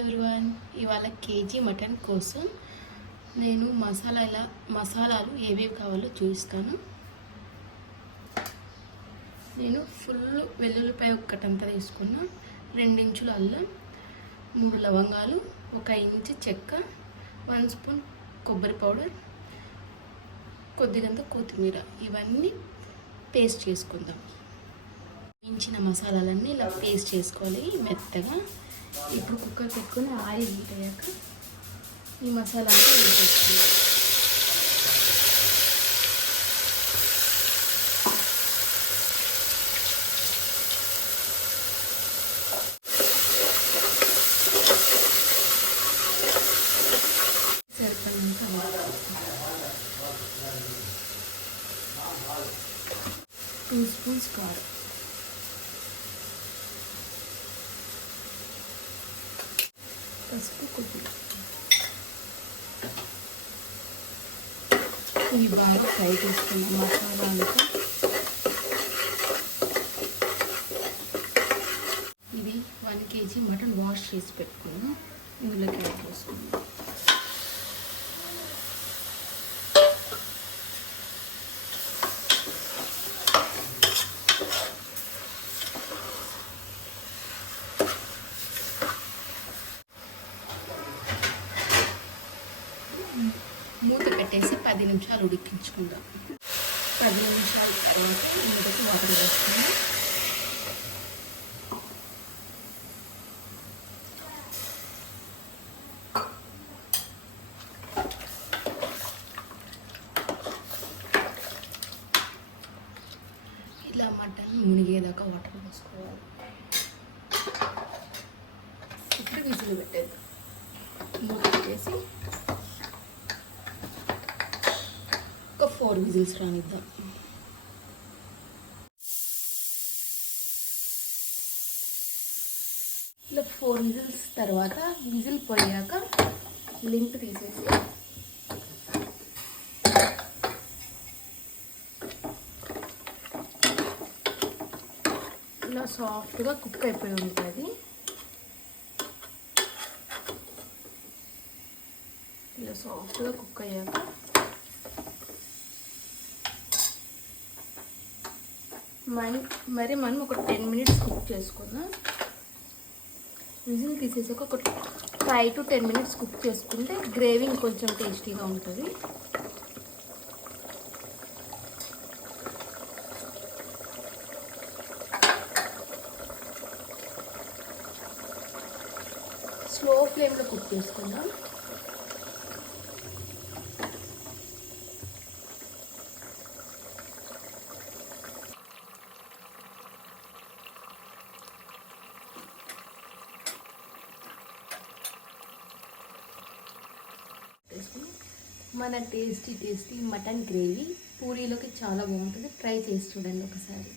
Everyone, ఇవాళ KG mutton కోసం నేను మసాలాలు ఏవేవి కావాలో చూపిస్తాను. నేను ఫుల్ వెల్లుల్లిపాయ ఒక్కటంతా తీసుకున్న, 2 ఇంచుల అల్లం, 3 లవంగాలు, 1 ఇంచు చెక్క, 1 స్పూన్ కొబ్బరి పౌడర్, కొద్దిగంత కొత్తిమీర, ఇవన్నీ పేస్ట్ చేసుకుందాం. వేయించిన మసాలాలన్నీ ఇలా పేస్ట్ చేసుకోవాలి మెత్తగా. ఇప్పుడు కుక్కర్ పెట్టుకుని ఆయిల్ హీట్ అయ్యాక ఈ మసాలా అంతా వేసేసుకోవాలి. సరిపడినంత 2 స్పూన్స్ కారం, పసుపు, కొద్దిగా ఇవి బాగా ఫ్రై చేసుకున్నాం. మసాలా అంతా ఇది 1 కేజీ మటన్ వాష్ చేసి పెట్టుకున్నాం. ఇందులోకి యాడ్ చేసుకున్నాం. మూత పెట్టేసి 10 నిమిషాలు ఉడికించుకుందాం. 10 నిమిషాల తర్వాత ఇందులోకి వాటర్ వేసుకుందాం. ఇలా మటన్ మునిగేదాకా వాటర్ వేసుకోవాలి. ఇప్పుడు విజిల్ పెట్టేది. మూత పెట్టేసి 4 విజిల్స్ రానిద్దాం. ఇలా 4 విజిల్స్ తర్వాత విజిల్ పోయాక లింక్ తీసేసి ఇలా సాఫ్ట్గా కుక్ అయిపోయి ఉంటుంది. ఇలా సాఫ్ట్గా కుక్ అయ్యాక మరి మనం ఒక 10 మినిట్స్ కుక్ చేసుకుందాం. విజిల్ తీసేసాక ఒక 5 to 10 మినిట్స్ కుక్ చేసుకుంటే గ్రేవీ కొంచెం టేస్టీగా ఉంటుంది. స్లో ఫ్లేమ్లో కుక్ చేసుకుందాం. మన టేస్టీ మటన్ గ్రేవీ పూరీలోకి చాలా బాగుంటుంది. ట్రై చేసి చూడండి ఒకసారి.